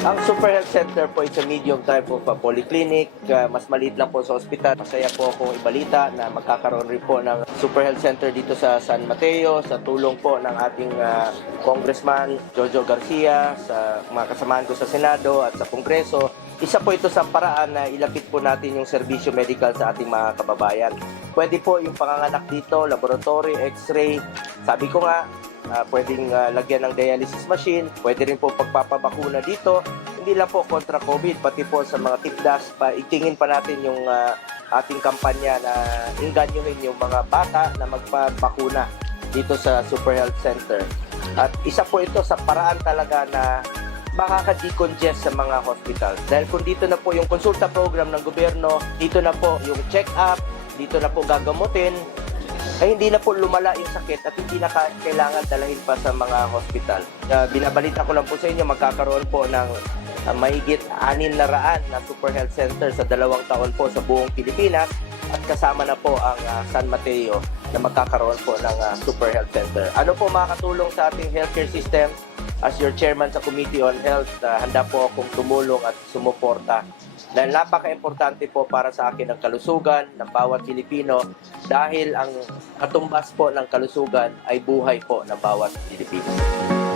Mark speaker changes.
Speaker 1: Ang Super Health Center po is a medium type of a polyclinic. Uh, mas maliit lang po sa ospital. Masaya po akong ibalita na magkakaroon rin po ng Super Health Center dito sa San Mateo sa tulong po ng ating uh, Congressman Jojo Garcia, sa mga kasamahan ko sa Senado at sa Kongreso. Isa po ito sa paraan na ilapit po natin yung serbisyo medical sa ating mga kababayan. Pwede po yung panganganak dito, laboratory, x-ray. Sabi ko nga, Ah, pwedeng ah, lagyan ng dialysis machine, pwede rin po pagpapabakuna dito. Hindi lang po kontra COVID, pati po sa mga tipdas, pa itingin pa natin yung ah, ating kampanya na inganyohin yung mga bata na magpabakuna dito sa Super Health Center. At isa po ito sa paraan talaga na makaka-decongest sa mga hospital. Dahil kung dito na po yung konsulta program ng gobyerno, dito na po yung check-up, dito na po gagamutin, ay hindi na po lumala yung sakit at hindi na ka- kailangan dalahin pa sa mga hospital. Uh, binabalita ko lang po sa inyo, magkakaroon po ng uh, mahigit anin na raan na Super Health Center sa dalawang taon po sa buong Pilipinas at kasama na po ang uh, San Mateo na magkakaroon po ng uh, Super Health Center. Ano po makakatulong sa ating healthcare system? As your chairman sa Committee on Health, uh, handa po akong tumulong at sumuporta dahil napaka-importante po para sa akin ang kalusugan ng bawat Pilipino dahil ang katumbas po ng kalusugan ay buhay po ng bawat Pilipino.